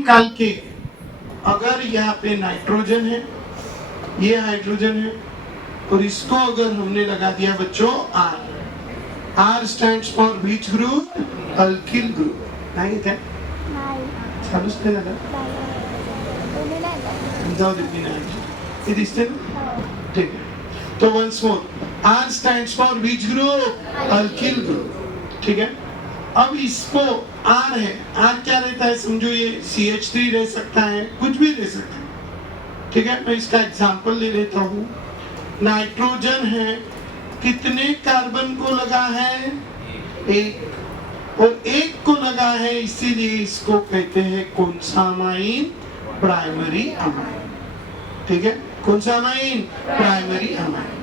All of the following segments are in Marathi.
निकाल के अगर यहाँ पे नाइट्रोजन है, ये हाइड्रोजन है, और इसको अगर हमने लगा दिया बच्चों R stands for which group? Alkyl group. नाही काय? चालूच नाही झालं. जाऊ दे मी नाही. हे दिसते ना? ठीक आहे. तो once more R stands for which group? Alkyl group. ठीक है. अब इसको R है, R क्या रहता है समझो, ये CH3 रह सकता है, कुछ भी रह सकता है. ठीक है, मैं इसका एग्जांपल ले लेता हूँ. नाइट्रोजन है, कितने कार्बन को लगा है? एक, और एक को लगा है, इसीलिए इसको कहते हैं कौन सा अमाइन? Primary amine. ठीक है, कौन सा अमाइन? Primary amine.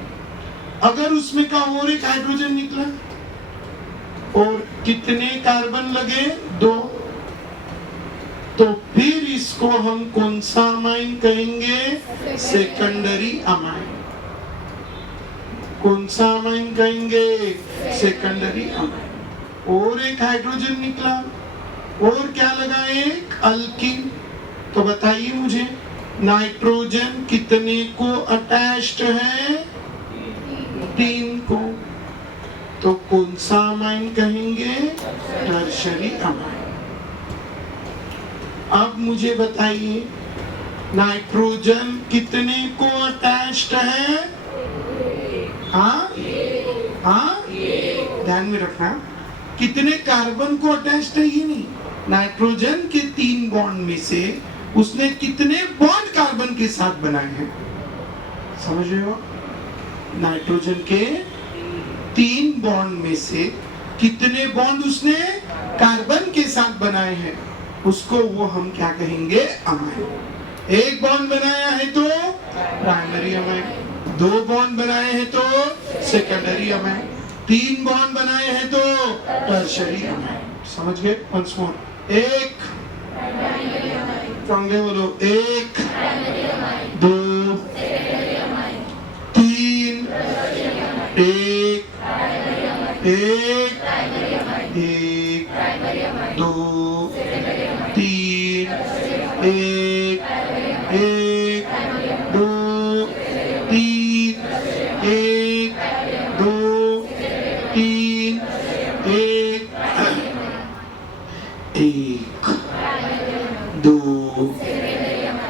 अगर उसमें का और एक हाइड्रोजन निकला और कितने कार्बन लगे? 2, तो फिर इसको हम कौन सा अमाइन कहेंगे? Secondary amine. कौन सा अमाइन कहेंगे? Secondary amine. और एक हाइड्रोजन निकला और क्या लगा? एक अल्कीन. तो बताइए मुझे, नाइट्रोजन कितने को अटैच्ड है? 3 को. तो कौन सा अमाइन कहेंगे? Tertiary amine. अब मुझे बताइए, नाइट्रोजन कितने को अटैच्ड है? हाँ हाँ, ध्यान में रखना, कितने कार्बन को अटैच्ड है ये नहीं. नाइट्रोजन के 3 बॉन्ड में से उसने कितने बॉन्ड कार्बन के साथ बनाए हैं? समझ रहे हो? नाइट्रोजन के 3 बॉन्ड में से कितने बॉन्ड उसने कार्बन के साथ बनाए हैं, उसको वो हम क्या कहेंगे? अमाइन. 1 बॉन्ड बनाया है तो प्राइमरी अमाइन, 2 बॉन्ड बनाए हैं तो सेकेंडरी अमाइन, 3 बॉन्ड बनाए हैं तो टर्शरी अमाइन. समझ गए? वंस मोर, 1 संगे बोलो, 1 2 3 1 1 1 2 3 1 1 2 3 1 2 3 1 1 2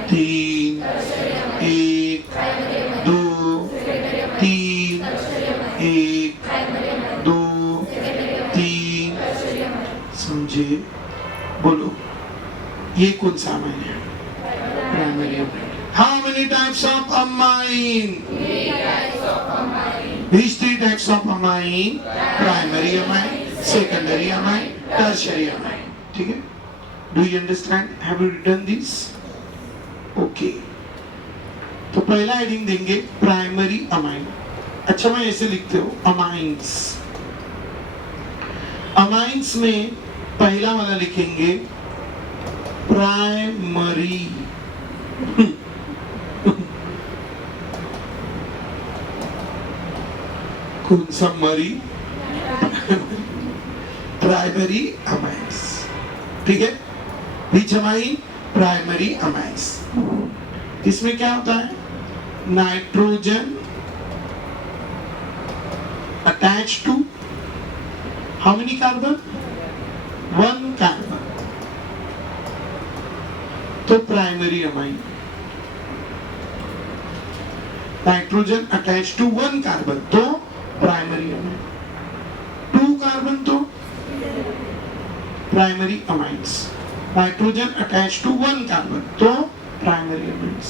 3 1 2 3 1 2 3. समझे? बोलो, ये कौन सा अमाइन है? Primary amine. How many types of amine? 3 types of amine. Which 3 types of amine? Primary amine, secondary amine, tertiary amine. ठीक है? Do you understand? Have you written this? Okay. तो पहला हेडिंग देंगे प्राइमरी अमाइन. अच्छा, मैं ऐसे लिखते हो अमाइंस. अमाइंस में पहला वाला लिखेंगे प्राइमरी. कौन सा मरी? Primary amines. ठीक है, बीच अमाइन प्राइमरी अमाइंस. इसमें क्या होता है? Nitrogen attach to how many carbon? 1 carbon. तो primary amine. Nitrogen attach to 1 carbon तो प्राइमरी अमाइन. 2 कार्बन तो primary amines. Nitrogen attach to 1 carbon तो प्राइमरी अमाइंस.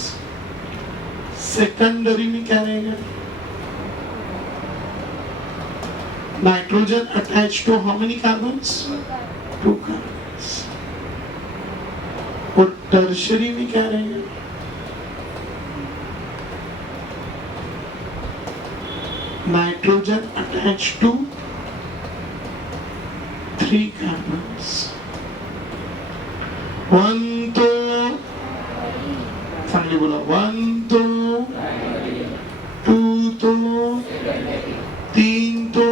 सेकेंडरी में क्या रहेगा? Nitrogen attach to how many carbons? 2 carbons. और टर्शरी में क्या रहेगा? Nitrogen attach to 3 carbons. 1 तो फाइनली बोला, 1 तो 2 तो 3 तो.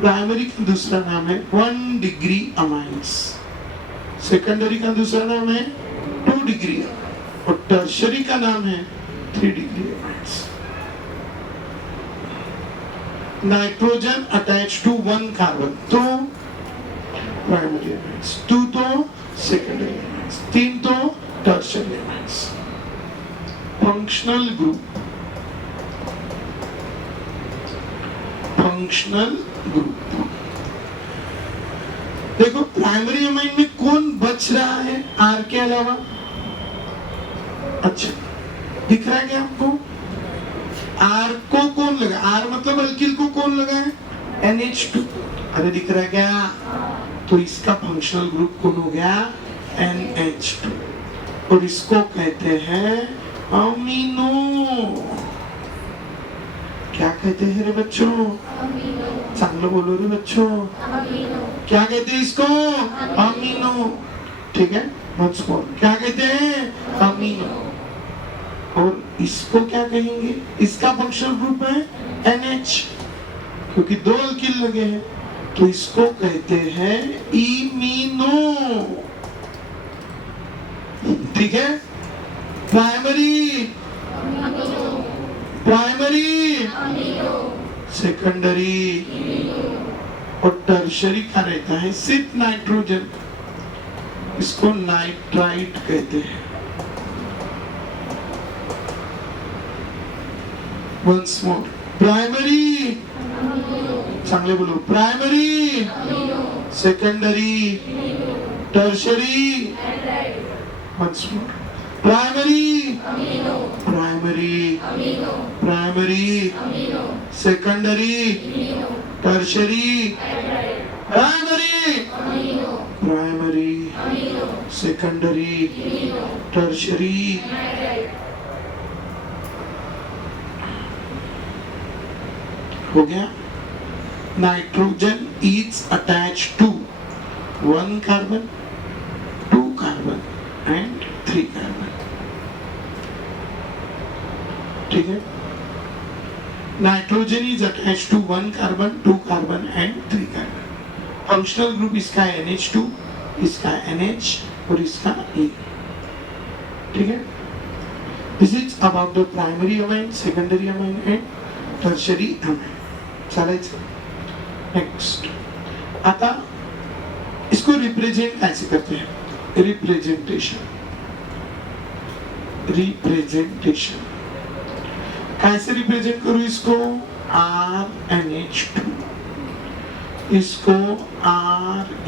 प्राइमरी का दूसरा नाम है 1 डिग्री अमाइंस. सेकेंडरी का दूसरा नाम है 2 डिग्री और टर्शरी का नाम है 3 degree amines. Nitrogen attach to 1 carbon तो प्राइमरी अमाइंस, 2 तो सेकेंडरी अमाइंस, 3 तो tertiary amines. Functional group, functional group देखो प्राइमरी अमाइन में कौन बच रहा है आर के अलावा? अच्छा दिख रहा है क्या आपको? आर को कौन लगा? आर मतलब अल्किल को कौन लगा है? NH2। अरे दिख रहा है क्या? तो इसका फंक्शनल ग्रुप कौन हो गया? NH2 और इसको कहते हैं अमीनो। क्या कहते हैं रे बच्चों? चांगलो बोलो रे बच्चों। क्या कहते हैं इसको? अमीनो। ठीक है, once more क्या कहते हैं? अमीनो। और इसको क्या कहेंगे? इसका फंक्शनल ग्रुप है NH क्योंकि 2 अल्किल लगे हैं तो इसको कहते हैं इमीनो। ठीक है, प्राइमरी, प्राइमरी, सेकेंडरी और टर्शरी का रहता है सिर्फ नाइट्रोजन, इसको नाइट्राइट कहते हैं। Once more, प्राइमरी, चांगले बोलो, primary, secondary, tertiary. Once more, primary, primary, primary, secondary, tertiary, primary, primary, secondary, tertiary. हो गया। Nitrogen is attach to 1 carbon, 2 carbon and 3 carbon. ठीक है, nitrogen is attach to 1 carbon, 2 carbon and 3 carbon. Functional group इसका NH2, इसका NH और इसका E। ठीक है, this is about the primary amine, secondary amine and tertiary amine. चालायचं नेक्स्ट। आता इसको रिप्रेजेंट कैसे करते हैं? रिप्रेजेंटेशन, रिप्रेजेंटेशन कैसे रिप्रेजेंट करूं इसको? RNH2, इसको RNRNH,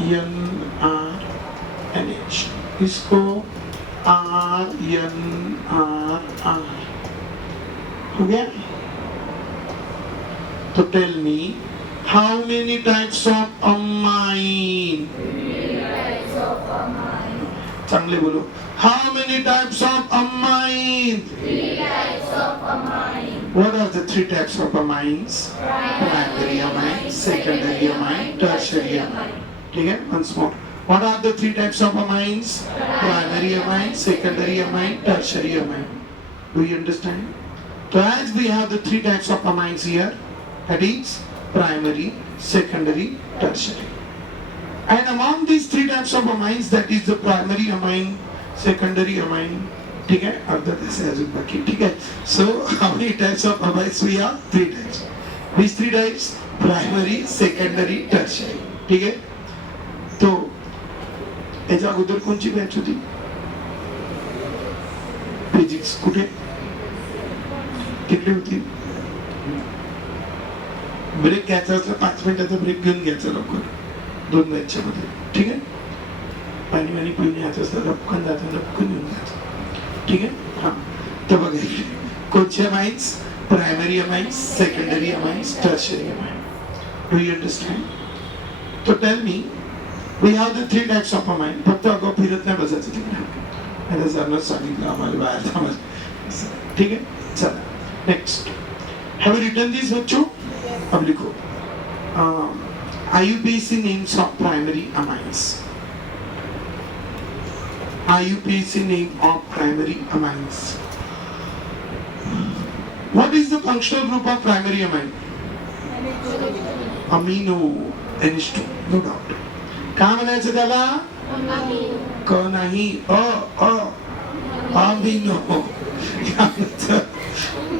इसको RNRR। हो गया? तो tell me how many types of amine? चांगले बोलो, how many types of amine? 3 types of amine. What are the 3 types of amines? Primary amine, secondary amine, tertiary amine. ठीक है, once more. What are the 3 types of amines? Primary amine, secondary amine, tertiary amine. Do you understand? So as we have the 3 types of amines here, that is primary, secondary, tertiary. And among these 3 types of amines, that is the primary amine, secondary amine. ठीक है, अर्धा ऐसे अजून बाकी। ठीक है, so how many types of amines we have? 3 types. These 3 types, primary, secondary, tertiary. ठीक है, तो याच्या अगोदर कोणची बॅच होती? फिजिक्स कुठे? तिकडे होती। ब्रेक घ्यायचा असला 5 मिनिटाचा ब्रेक घेऊन घ्यायचा लवकर 2 बॅचच्या मध्ये। ठीक आहे, पाणी पाणी पिऊन घ्यायचं असलं लपकन जातं, लपकन घेऊन घ्यायचं। ठीक है, हाँ, तो बघा कोणचे amines? Primary amines, secondary amines, tertiary amines. Do you understand? तो tell me, we have the 3 types of amine. फक्त अगं फिरत नाही बसायचं तिकडे, आता सरनं सांगितलं आम्हाला बाहेर थांबायचं। ठीक है, चला नेक्स्ट। हैव यू रिटन दिस बच्चों? अब लिखो IUPAC names of primary amines. IUPAC name of primary amines. What is the functional group of primary amine? Amino, NH2, no doubt. काय म्हणायचं त्याला? क नाही अमीनो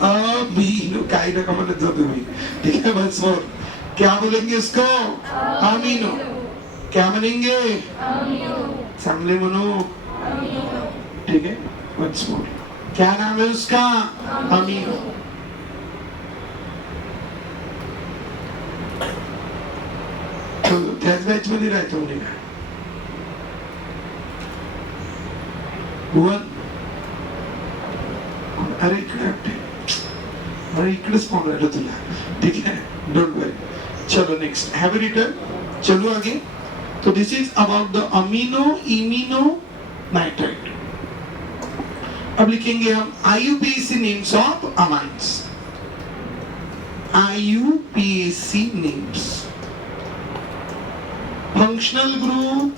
अमीनो काही नका म्हणत जा तुम्ही ठीक है बस और क्या बोलेंगे इसको अमीनो क्या बनेंगे चांगले म्हणो ठीक है once more क्या नाम है उसका अमीनो त्याच बॅच मध्ये राहतो म्हणे का भुवन अरे इकडे वाटते अरे इकडेच फोन राहिलो तुला ठीक आहे डोंट वरी चलो नेक्स्ट हैव रिटर्न चलो आगे तो this is about the amino imino nitrite अब लिखेंगे हम IUPAC names of amines IUPAC names functional group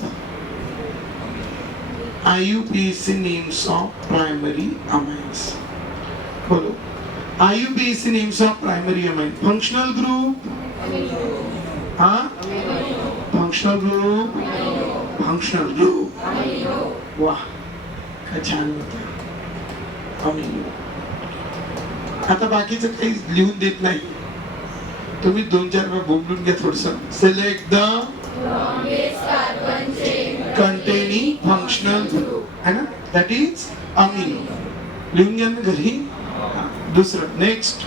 IUPAC names of primary amines बोलो IUPAC names of primary amine functional group हाँ functional group वाह काय छान होतं अमीनो आता बाकीचं काही लिहून देत नाही तुम्ही 2-4 वेळा बोलून घ्या थोडंसं select the containing functional group है ना that is amino लिहून घ्या ना घरी दुसरं next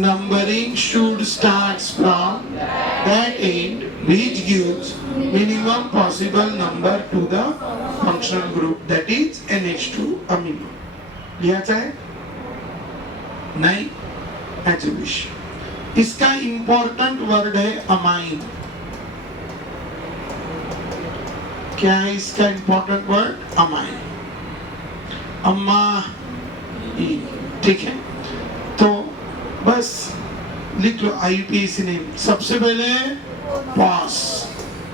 numbering should starts from that end which gives minimum possible number to the functional group that is NH2 amino लिहायचा है नहीं as you wish इसका important word है amine क्या है इसका इंपॉर्टेंट वर्ड अमाइन अम्मा ठीक है तो बस लिख लो IUPAC नेम सबसे पहले pos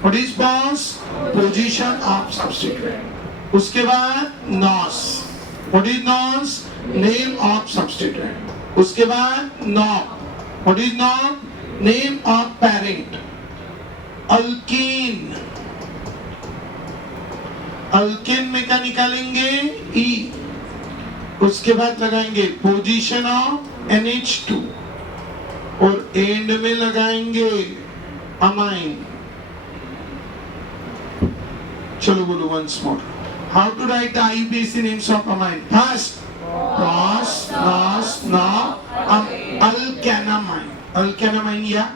what is pos position of substituent उसके बाद nos what is nos name of substituent उसके बाद nop what is nop name of parent alkene alkane में क्या निकालेंगे ई उसके बाद लगाएंगे पोजीशन ऑफ NH2 और एंड में लगाएंगे अमाइन चलो बोलो once more how to write IUPAC names of amine first pos nos nop alkanamine alkanamine या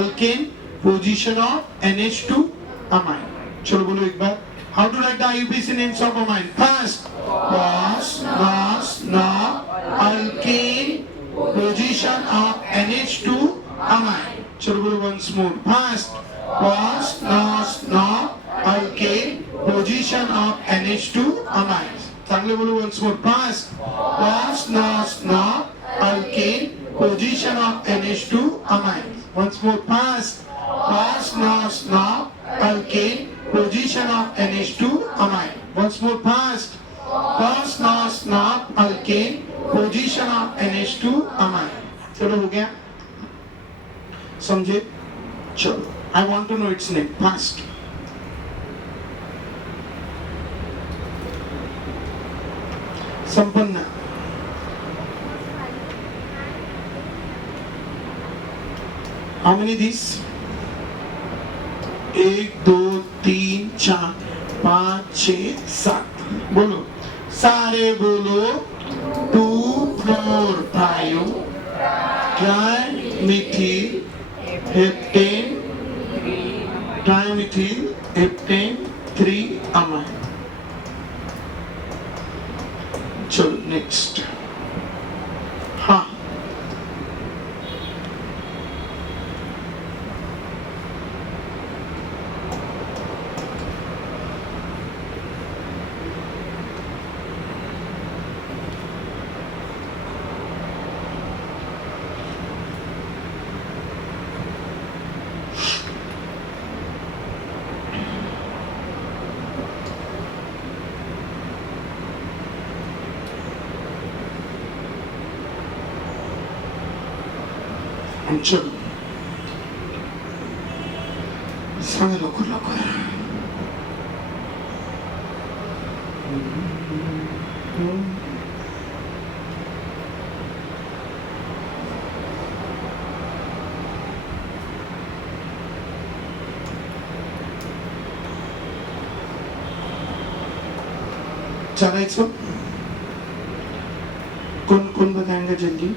alkane position of NH2 amine चलो बोलो एक बार how to write the IUPAC names of amine first pos nos nop alkane position of NH2 amine चलो बोलो once more first pos nos nop alkane position of NH2 amine चांगले बोलो once more first pos nos nop alkane position of NH2 amine once more first pos nos nop alkane position of NH2 amine once more fast pos nos nop alkane position of NH2 amine चलो हो गया समझे चलो I want to know its name fast संपन्न how many these 1 2 3 4 5 6 7 बोलो सारे बोलो 2 4 5 ट्राइमिथिल हेप्टेन ट्राइमिथिल हेप्टेन 3 अमाइन चलो नेक्स्ट हाँ चलो सांगा लवकर लवकर चालायचं कौन कौन बताएंगे जल्दी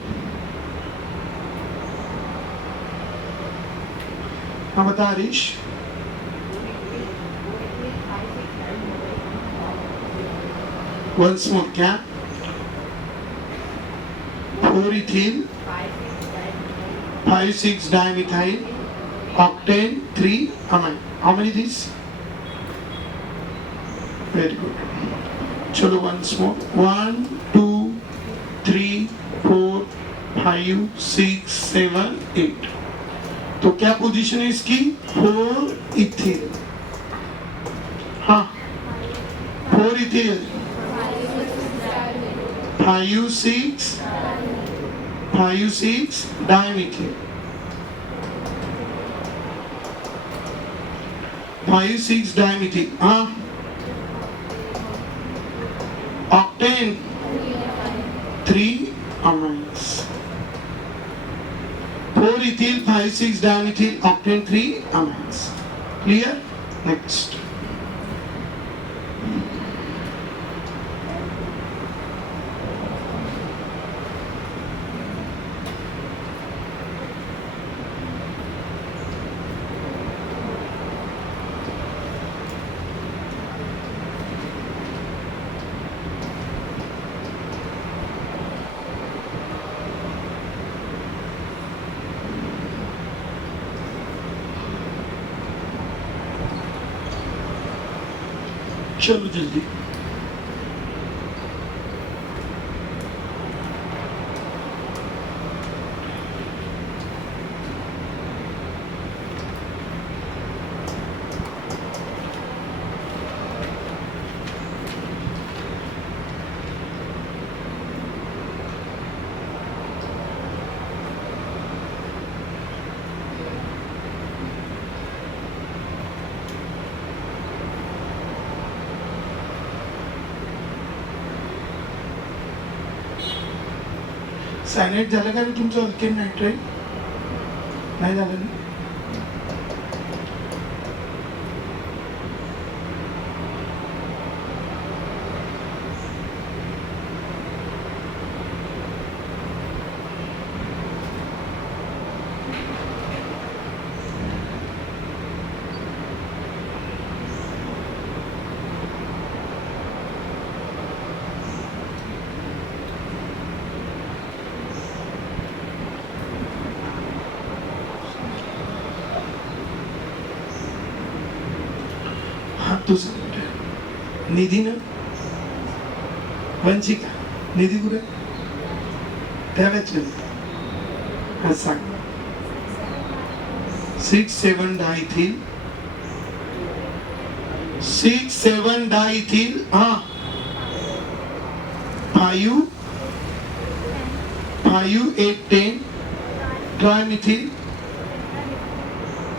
हाँ बता हरीश once more क्या 4-ethyl 5,6 dimethyl octane 3 amine. How many these? Very good. चलो once more 1 2 3 4 5 6 7 8. तो क्या पोजीशन है इसकी 4 इथिल हाँ 4 इथिल 5 6 dimethyl 5 6 dimethyl हाँ octane 3 amines 4 ethyl 5 6 dimethyl octane 3 amines. Clear? Next. चलो जल्दी सायनाइड झालं का रे तुमचं अल्केन नायट्राइड नाही झालं ना तुझं निधी ना वंशिका निधी कुठे त्यावेळेच हा सांग 6-7 डायथिल 6-7 डायथिल हा 5-8-10 ट्रायमिथिल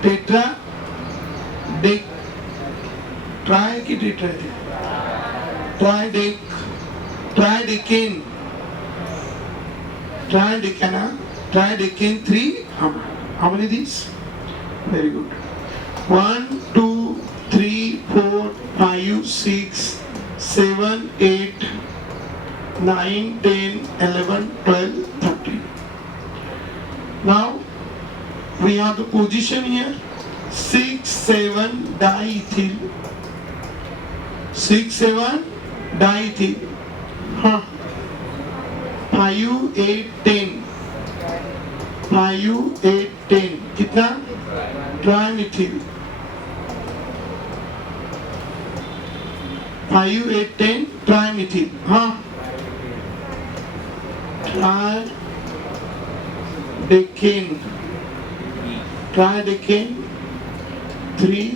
टेट्रा डेक ट्राय की tetra ट्रायडेकेन ट्रायडेकेन 3 how many these very good 1 2 3 4 5 6 7 8 9 10 11 12 13 now we have the position here 6-7 diethyl 6-7 diethyl हाँ 5-8-10 5-8-10 कितना ट्रायमिथिल 5-8-10 ट्रायमिथिल हाँ ट्रायडेकेन 3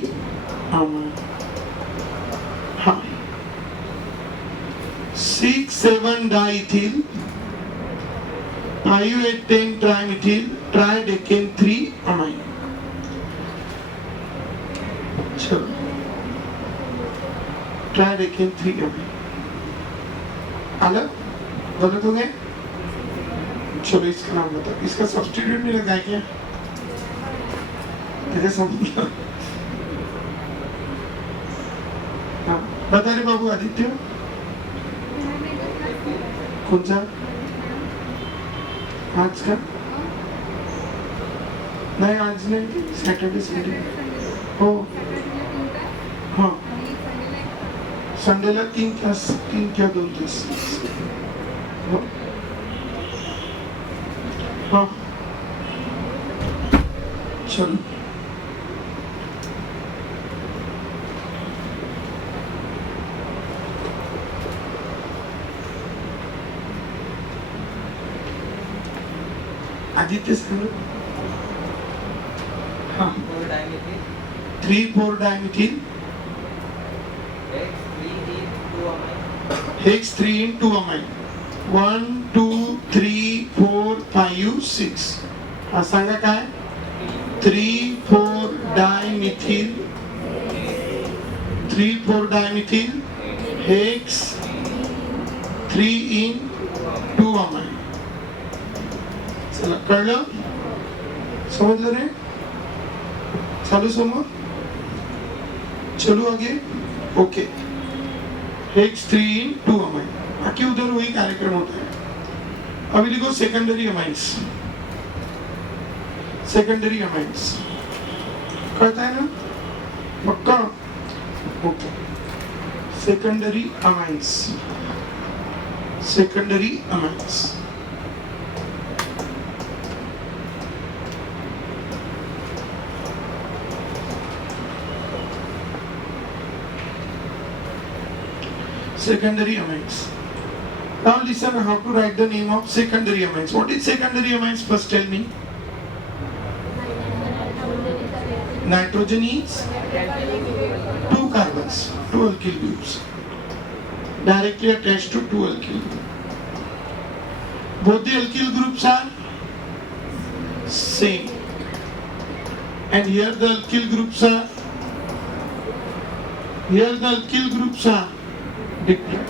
हाँ 6-7 डायथिल 5-8-10 ट्रायमिथिल ट्रायडेकेन 3 अमाइन चलो ट्रायडेकेन 3 अमाइन आलं? गलत हो गया? चलो इसका नाम बताओ, इसका सब्स्टिट्यूट नहीं लगा है क्या? कैसे समझ? हाँ बता रे बाबू आदित्य कौन सा आज का? नहीं आज नहीं, सैटरडे संडे हो. हाँ संडेला 3 क्लास, 3 क्या 2 क्लास. हाँ चलो आदित्य सर. हाँ 3,4 डायमिथिल हेक्स 3 in 2 amine. 1 2 3 4 5 6. हा सांगा काय? 3,4 dimethyl 3,4 dimethyl hex 3 in 2 amine. चला कळलं? समजलं रे? चालू समोर? चलो आगे. Okay hex 3 in 2 amine. बाकी उधर वही कार्यक्रम होता है. अभी लिखो सेकेंडरी अमाइंस. सेकेंडरी अमाइंस कळता है ना? पक्का? Okay secondary amines. Secondary amines secondary amines. Now listen how to write the name of secondary amines. What is secondary amines? First tell me. Nitrogen is 2 carbons, 2 alkyl groups directly attached to 2 alkyl. Both the alkyl groups are same, and here the alkyl groups are different.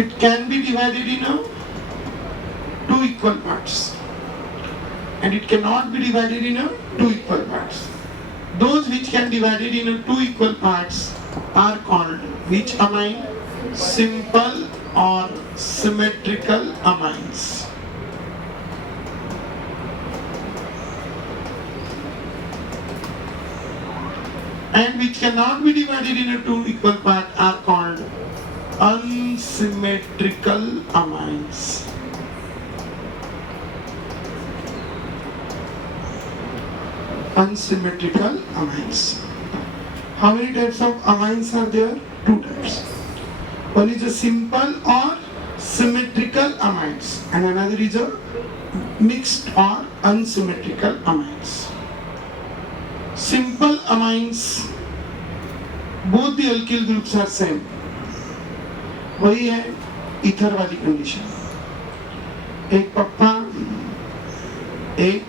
It can be divided in 2 equal parts, and it cannot be divided in 2 equal parts. Those which can be divided in 2 equal parts are called which amine? Simple or symmetrical amines. And which cannot be divided into 2 equal parts are called unsymmetrical amines. Unsymmetrical amines. How many types of amines are there? 2 types. One is a simple or symmetrical amines, and another is a mixed or unsymmetrical amines. Simple amines, both the alkyl groups are same. वही है ईथर वाली कंडीशन. एक पप्पा एक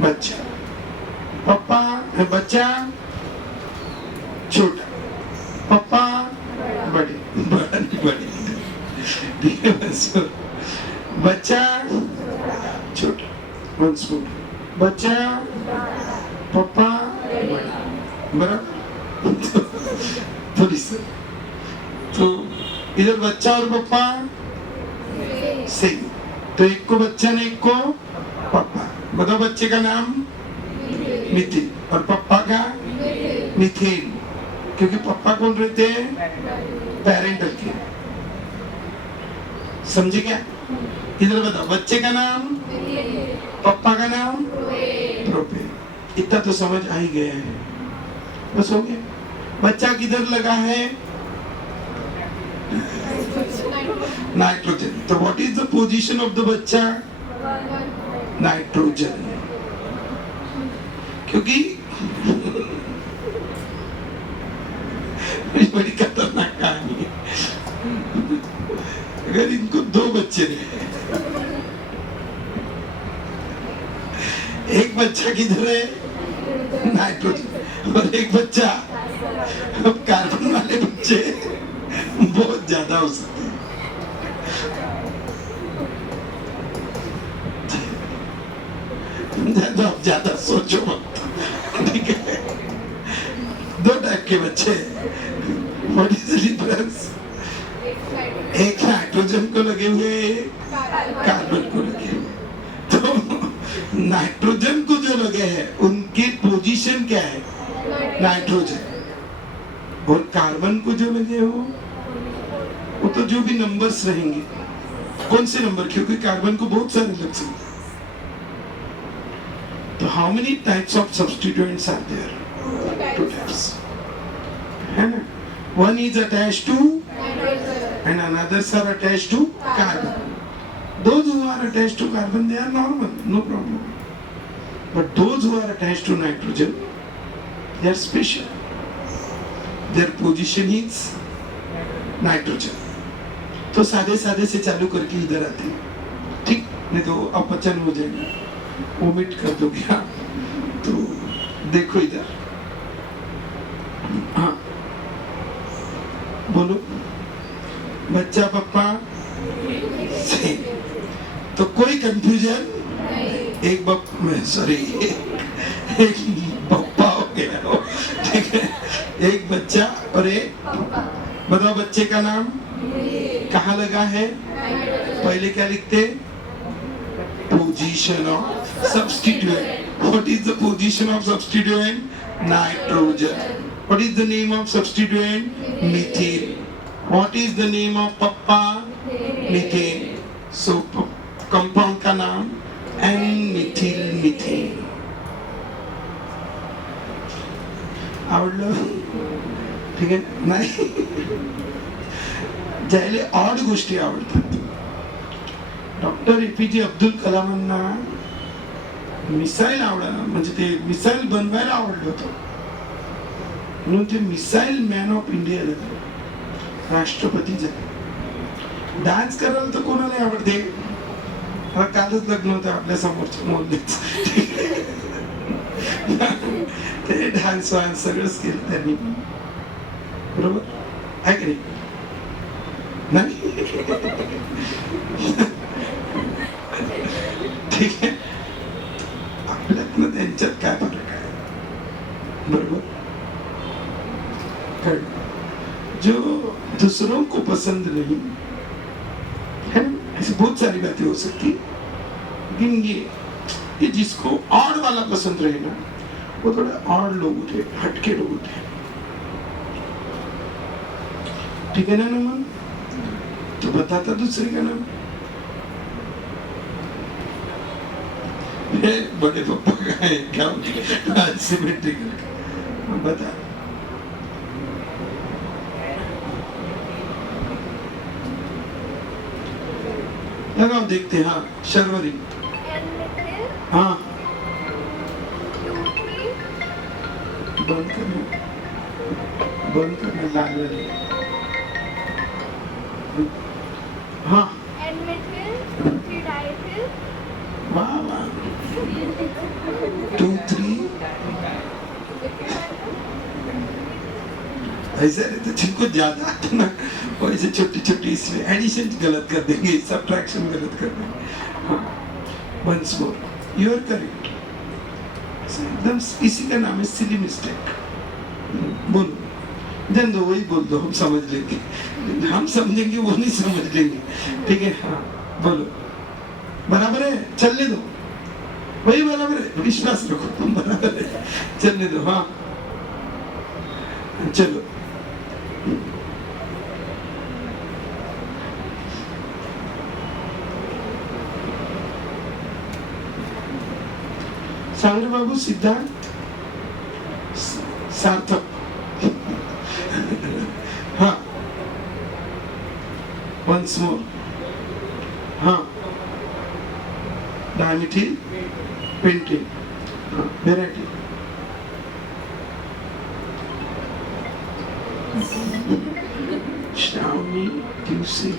बच्चा. पप्पा बच्चा छोटा, पप्पा बड़े बड़े. बच्चा छोटा. once more. बच्चा पप्पा बराबर. थोड़ी सी तो इधर बच्चा और पप्पा सेम. तो एक को बच्चा ने एक को पप्पा. बताओ बच्चे का नाम मिथिल और पप्पा का मिथेन, क्योंकि पप्पा कौन रहते हैं? पेरेंटल के. समझे क्या? इधर बताओ बच्चे का नाम, पप्पा का नाम प्रोपेन. इतना तो समझ आ ही गया है. बस हो गया. बच्चा किधर लगा है? नाइट्रोजन. तो what is the position of the बच्चा? नाइट्रोजन. क्योंकि बड़ी खतरनाक कहानी है. अगर इनको 2 बच्चे रहे, एक बच्चा किधर है? नाइट्रोजन, और एक बच्चा, अब कार्बन वाले बच्चे बहुत ज्यादा हो सकते हैं। ज्यादा सोचो मत, ठीक है। दो टाइप के बच्चे, व्हाट इज द डिफरेंस? एक नाइट्रोजन को लगे हुए, कार्बन को लगे हुए। तो नाइट्रोजन को जो लगे हैं उनकी पोजीशन क्या है? नाइट्रोजन। और कार्बन को जो लगे हो वो तो जो भी नंबर्स रहेंगे, कौन से नंबर, क्योंकि कार्बन को बहुत सारे लग सकते हैं। तो how many types of substituents are there? Two types, है ना? One is attached to and others are attached to carbon. Those who are attached to carbon, they are normal, no problem. But those who are attached to nitrogen, they are special. Their position is nitrogen. तो सादे सादे से चालू करके इधर आते हैं, ठीक? नहीं तो अपचन हो जाएगा, वोमिट कर दोगे। हाँ, तो देखो इधर, हाँ बोलो, बच्चा पप्पा से, तो कोई कंफ्यूजन? एक सॉरी, एक पप्पा हो गया हो, ठीक है। एक बच्चा और एक, बताओ बच्चे का नाम कहाँ लगा है? पहले क्या लिखते? Position of substituent. What is the position of substituent? Nitrogen. What is the name of substituent? Methane. What is the name of Papa? Methane. So compound का नाम N-methyl methane. आवडलं? ठीक आहे? नाही, ज्याला ऑड गोष्टी आवडतात. डॉक्टर APJ अब्दुल कलामांना मिसाईल आवडायला, म्हणजे ते मिसाईल बनवायला आवडलं होतं, म्हणून ते मिसाईल मॅन ऑफ इंडिया झाले, राष्ट्रपती झाले. डान्स करायला तर कोणाला आवडते? कालच लग्न होतं आपल्या समोरच्या मुलीच, ते डान्स वान्स सगळंच केलं त्यांनी, बरोबर आहे की नाही? ठीक है, आपल्यात ना त्यांच्यात काय फरक आहे? बरोबर, जो दूसरों को पसंद नहीं है, ऐसी बहुत सारी बातें हो सकती, लेकिन ये जिसको ऑड वाला पसंद रहे ना, वो थोड़े ऑड लोग होते, हटके लोग होते, ठीक है ना नमन? तो बताता दूसरे का नाम, बड़े पप्पा का है क्या? सिमेट्रिकल बता। लगाओ, देखते हैं। हाँ, शर्वरी, हाँ बंद करना लाल वाली, हाँ वाह वाह, 2 3 ऐसा रहता, जिनको ज्यादा आता ना वैसे छोटी छोटी इसमें एडिशन गलत कर देंगे, सब्ट्रैक्शन गलत कर देंगे। हाँ, once more, you are correct, एकदम इसी का नाम है सिली मिस्टेक। बोलो, देन दो, वही बोल दो, हम समझ लेंगे, हम समझेंगे वो नहीं समझ लेंगे, ठीक है? हाँ बोलो, बराबर है, चलने दो, वही बराबर है, विश्वास रखो, बराबर है, चलने दो। हाँ चलो, सांगरे बाबू, सिद्धार्थ, सार्थक, हाँ वंस मोर, हाँ डायमिथिल पेंटेन, हाँ वेराइटी, श्रावणी, ट्यूसडे,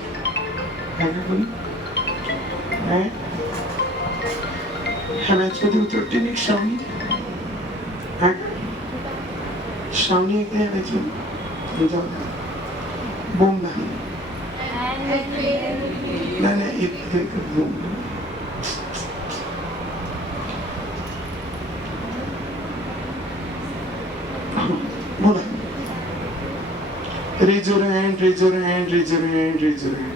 ह्या मॅच मध्ये उतरते नाही श्रावणी, श्रावणी काय यायचं जाऊ द्या बोंब ना नाही एक बोंब बोला raise your hand, raise your hand, raise your hand, raise your hand.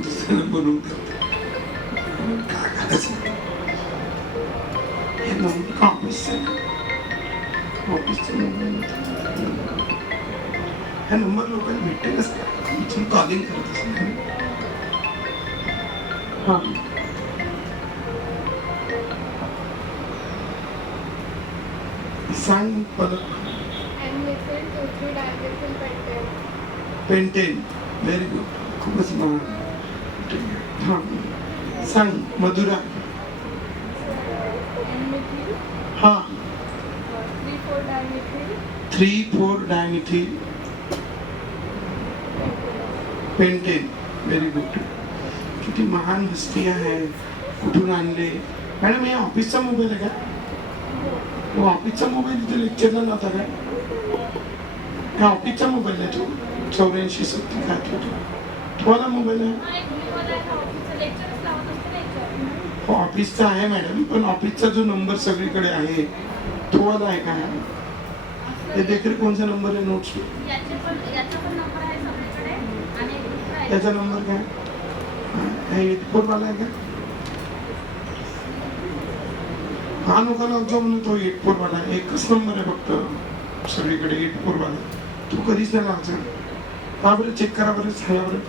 दुसरा नंबर उठवते काय करायचं हे नंबर ऑफिसचा हा नंबर लोकांना भेटते कसं कॉलिंग करत असं हा सांग परत पेंटेन व्हेरी गुड खूपच महान हां सांग मधुरा हां 3,4 डायमिथिल पेंटेन व्हेरी गुड किती महान हस्तियां आहे कुठून आणले मॅडम हे ऑफिसचा मोबाईल आहे का ऑफिसचा मोबाईल तिथे लेक्चरला नव्हता काय हा ऑफिसचा मोबाईल आहे तो 8470 काय तुम्हाला मोबाईल आहे हो ऑफिसचा आहे मॅडम पण ऑफिसचा जो नंबर सगळीकडे आहे तो वाला आहे का ते देखील कोणता नंबर आहे नोट्स याचा नंबर काय 84 वाला आहे का हा लोकांना जो म्हणतो 84 वाला एकच नंबर आहे फक्त सगळीकडे 84 वाला तू कधीच नाही लावायचा हा बरं चेक करा बरं सांगा बरं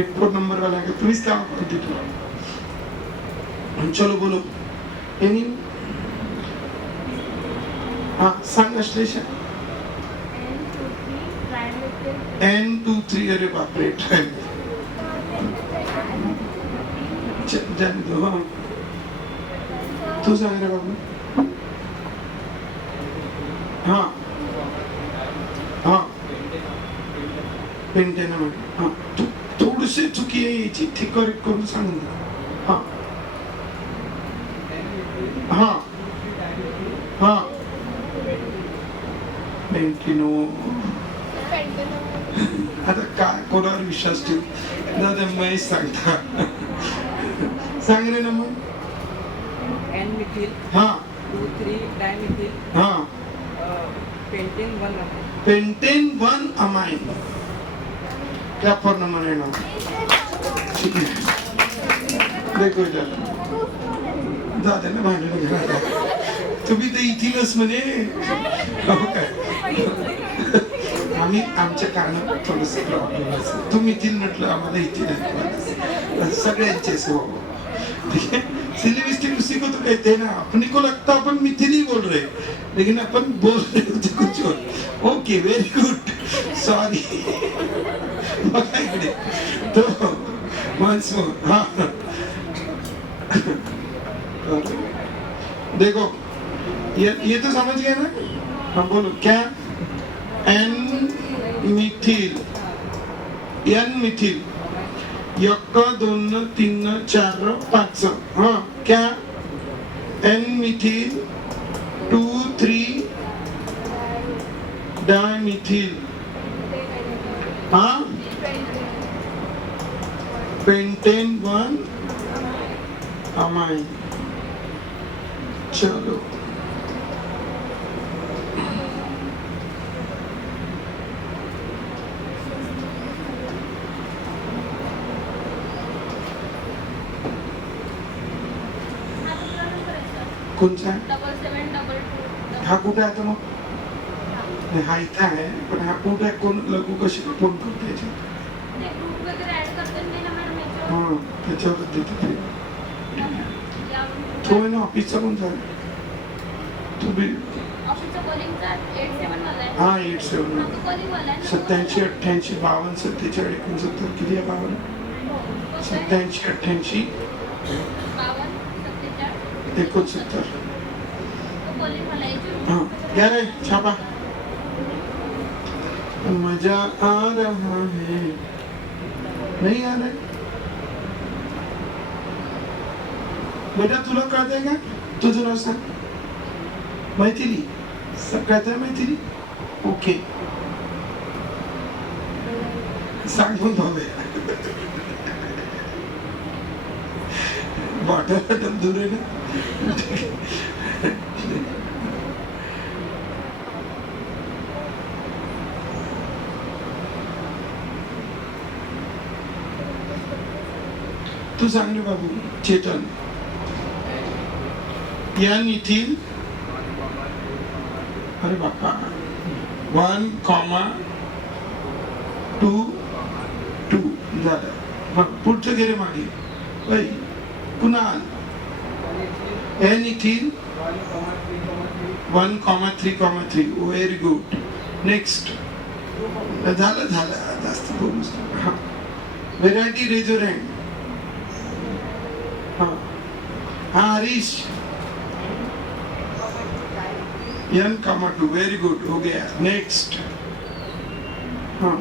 84 नंबर वाला आहे का तुम्हीच लावा पडते तुला चलो बोलो एनी हाँ सांग अश्लेषा N23 अरे बाप रे जाने दो हाँ तू सांग रे बाबू हाँ हाँ पेंटेन हाँ तू थोडीशी चुकी आहे याची ती करेक्ट करून सांग ना हाँ हाँ हाँ पेंटिनो आता काय कोणावर विश्वास ठेवू दादा महेश सांगता सांग रे ना मग N-methyl, हाँ 2,3-dimethyl, हाँ pentane 1 पेंटेन 1 अमाइन क्या फोन नंबर है ना ठीक है देखो इधर दादा ने भांडण घरात तुम्ही तर इथीलच म्हणे आम्ही आमच्या कानात थोडस प्रॉब्लेम असतो तुम्ही इथील म्हटलं आम्हाला इथील सगळ्यांचे स्वभाव ठीक है सिलिविस्टिक उसी को तो कहते हैं ना अपने को लगता अपन मिथिली बोल रहे लेकिन अपन बोल रहे होते कुछ और ओके वेरी गुड सॉरी बघा इकडे तो वंस मोर हाँ देखो ये तो समझ गए ना हम बोलो क्या एन मिथिल एन मिथिल 1 2 3 4 5 हाँ क्या एन मिथिल 2 3 डायमिथिल हाँ पेंटेन 1 अमाइन चलो कोणचा हा कुठे आहे मग हा इथे आहे पण हा कुठे आहे कोण लघु कशी फोन करते हा त्याच्यावरच देते तो आहे ना ऑफिसचा कोण झाला तू बी हा 87 87 88 52 47 69 किती आहे 52 87 88 69 हाँ क्या रे छापा मजा आ रहा है नहीं आ रहा बेटा तुला कळतंय का? तुझं नाव सांग. मैथिली. कळतंय मैथिली? ओके. सांग पण भावे. बॉटल दूर आहे ना. तू सांग रे बाबू. चेतन. या निखिल. अरे बापा. 1, 2 झालं. मग पुढचं गेले मागे. बाई कुणाल. ए निखिल. 1,3,3 very good. नेक्स्ट. झालं जास्त बोलूस. Variety raise your hand. हाँ हरीश. N,2 वेरी गुड हो गया. नेक्स्ट. हाँ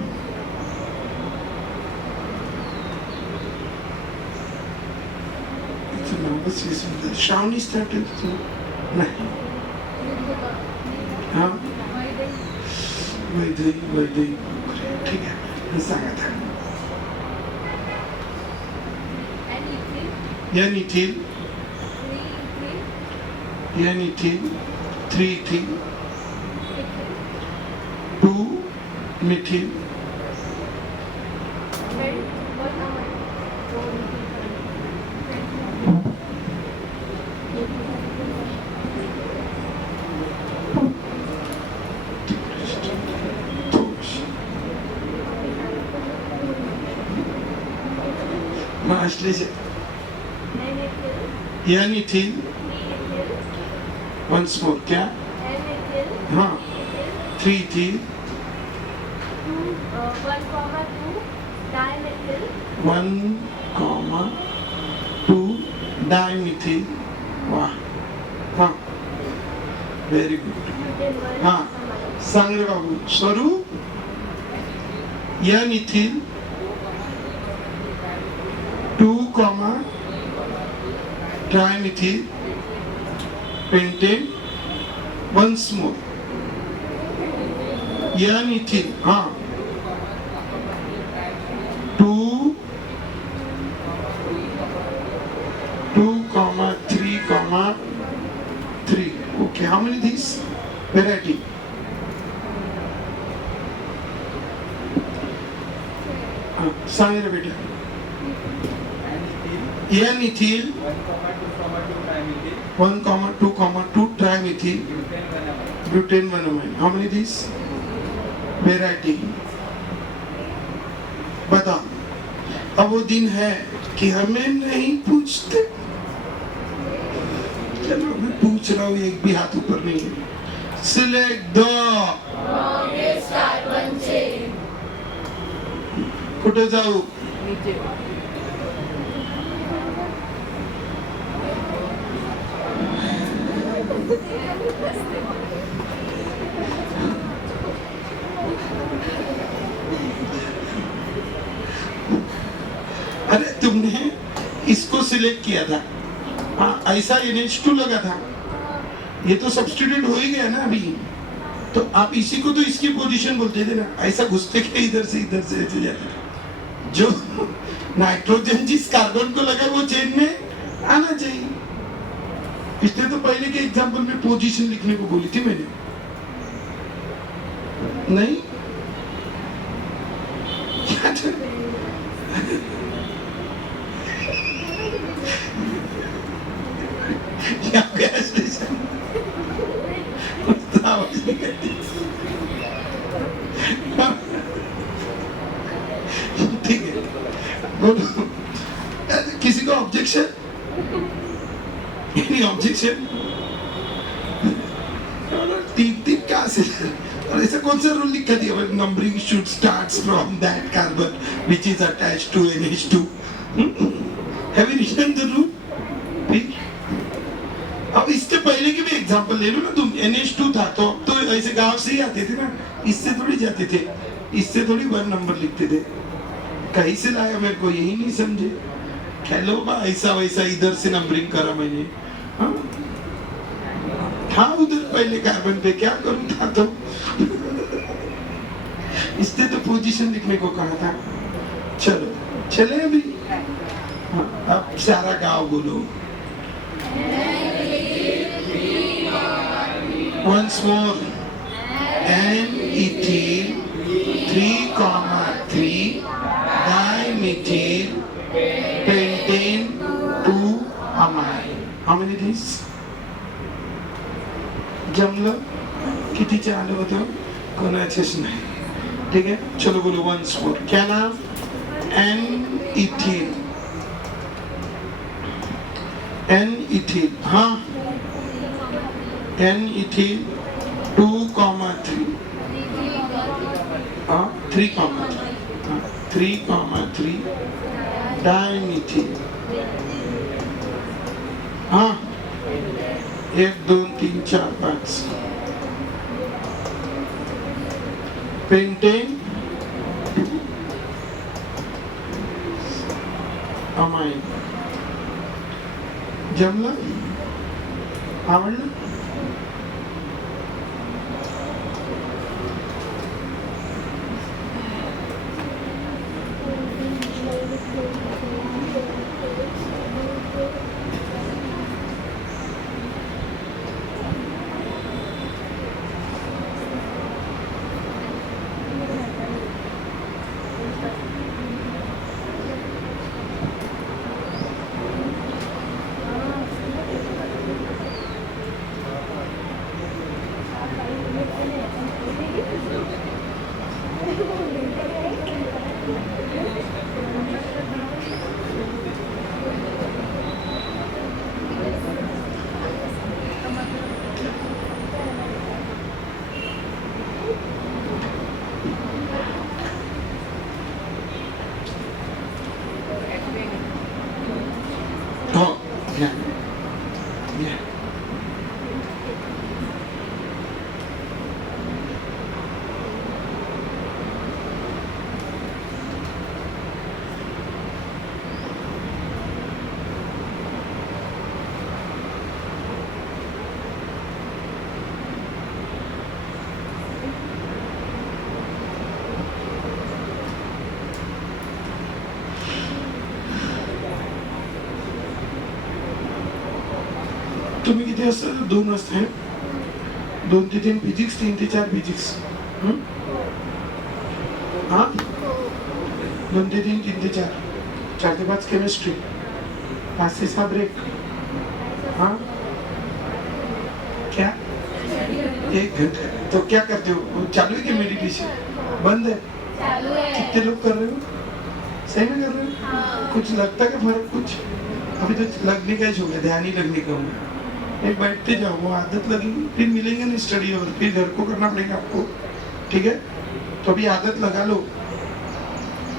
श्रावणी स्टार्ट नहीं. हाँ वैदई. ठीक है सांगा था. या निखिल. 3, 2 निखिल. या निखिल. Once more. क्या? हाँ 3 थी. 1,2 डायमिथिल. वाह. हाँ वेरी गुड. हाँ सांग रे बाबू. स्वरूप. या Nikhil. 2, trimethyl pentane. Once more. N-ethyl. हाँ 2, 3,3. Okay, how many these? Variety. सांग रे बेटा. N-ethyl. 1,2,2 trimethyl butane monoamine. How many these? Variety. बता. अब वो दिन है कि हमें नहीं पूछते. चलो मैं पूछ रहा हूँ. एक भी हाथ ऊपर नहीं है. Select the. कुठे जाऊ? नीचे. अरे तुमने इसको सिलेक्ट किया था. हाँ ऐसा NH2 लगा था. ये तो सब्स्टिट्यूट हो ही गया ना अभी. तो आप इसी को तो इसकी पोजीशन बोलते थे ना. ऐसा घुसते के इधर से ऐसे जाते. जो नाइट्रोजन जिस कार्बन को लगा वो चेन में आना चाहिए. इसलिए तो पहले के एग्जाम्पल में पोजीशन लिखने को बोली थी मैंने. नहीं ठीक है. बोलो. किसी को ऑब्जेक्शन? Any objection? 3 कहाँ से? और ऐसा कौन सा रूल लिखा दिया? Numbering should starts from that carbon which is attached to NH2. Have you written the rule? अब इसके पहले की भी एग्जांपल ले लो ना तुम. NH2 था तो ऐसे गांव से ही आते थे ना. इससे थोड़ी जाते थे. इससे थोड़ी 1 नंबर लिखते थे. कहीं से लाया मेरे को यही नहीं समझे. कह लो बा ऐसा वैसा इधर से नंबरिंग करा मैंने। हाँ? था उधर पहले कार्बन पे, क्या करूं था तो इसने तो पोजीशन लिखने को कहा था। चलो चले अभी। हाँ, अब सारा गाँव बोलो। Once more. N ethyl 3,3 dimethyl pentane 2-amine. How many these? जमलं? कितीचे आलं होतं? कोणाचेच नाही. ठीक आहे, चलो बोलो once more. क्या नाम? N ethyl. N ethyl. हाँ, N ethyl 2,3 3,3 dimethyl. हाँ, 1 2 3 4 5 पेंटेन अमाइन. जमलं? आवडलं? Oh, yeah. Yeah. तुम्ही किती वाजता? 2 वाजता आहे. 2 ते 3 फिजिक्स, 3 ते 4 फिजिक्स. हा, 2 ते 3, 3 ते 4, 4 ते 5 केमिस्ट्री, 5 से 6 ब्रेक. हाँ, क्या 1 घंटा? तो क्या करते हो? वो चालू है कि मेडिटेशन बंद है? चालू है। कितने लोग कर रहे हो? सही में कर रहे हो? हाँ। कुछ लगता है फर्क? कुछ अभी तो लगने का ही हो गया, ध्यान ही लगने का होगा. एक बैठते जाओ, वो आदत लगेगी, फिर मिलेंगे नहीं स्टडी और फिर घर को करना पड़ेगा आपको. ठीक है, तो अभी आदत लगा लो.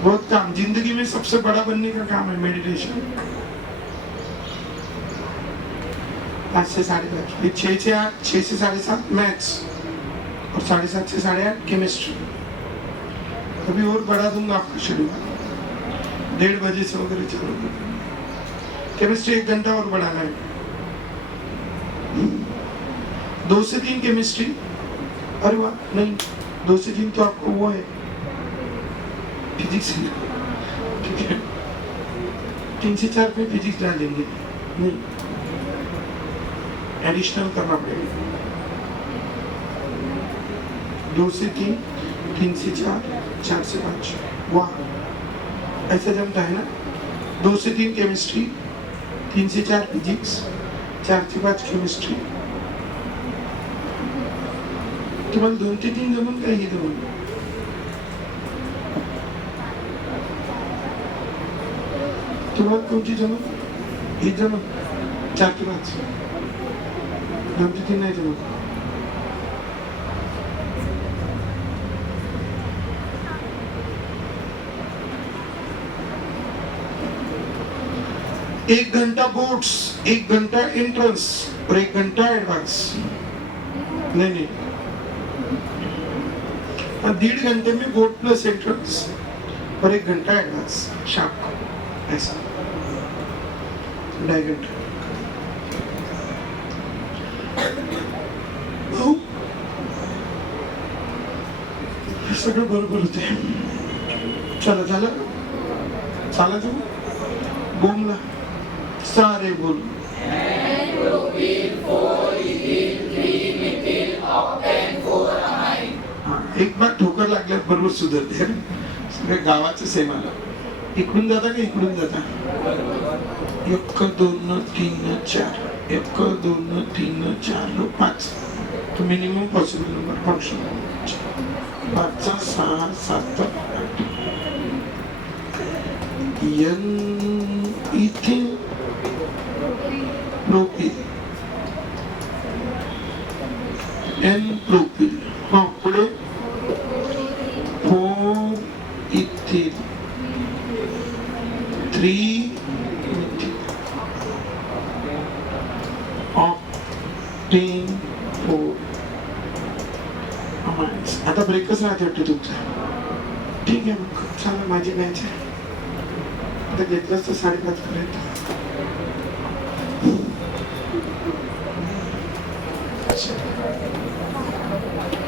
बहुत काम, जिंदगी में सबसे बड़ा बनने का काम है मेडिटेशन. 5 से 5:30, फिर 6 से 8, 6 से 7:30 मैथ्स और 7:30 से 8:30 केमिस्ट्री. अभी और बढ़ा दूंगा आपका शेड्यूल, 1:30 बजे से वगैरह चलोगे. केमिस्ट्री 1 घंटा और बढ़ाना है. 2 से 3 केमिस्ट्री. अरे वाह, नहीं 2 से 3 तो आपको वो है फिजिक्स है. ठीक है, 3 से 4 में फिजिक्स डालेंगे, नहीं एडिशनल करना पड़ेगा. 2 से 3, 3 से 4, 4 से 5. वाह, ऐसा जमता है ना. 2 से 3 केमिस्ट्री, 3 से 4 फिजिक्स, 4 से 5 केमिस्ट्री. तुम्हाला 2 ते 3 जमून काय हे जमून? तुम्हाला कोणती जमून? हे जमून 4 ते 5, 2 ते 3 नाही जमून. एक घंटा बोर्ड्स, 1 घंटा एंट्रेंस और 1 घंटा एडवांस. नहीं नहीं, 1.5 घंटे में बोर्ड प्लस एंट्रेंस और 1 घंटा एडवांस शाम को, ऐसा. डायगंट भाऊ हे सगळं बरोबर होते. चला झालं चालायचं बोमला सारे बोल एक बार ठोकर लागल्यावर बरोबर सुधारते. सगळ्या गावाचं सेम आलं. इकडून जाता का इकडून जाता? 1 2 3 4 1 2 3 4 5 तो minimum possible number function 5 6 7 8 n इथे प्रोपील एन प्रोपील हा पुढे 4 इथिल 3 ऑक्टेन 4 अमाइन्स. आता ब्रेकच राहते वाटतं तुमचा. ठीक आहे मग चला माझी मॅच आहे. आता घेतलंच तर 5:30 पर्यंत.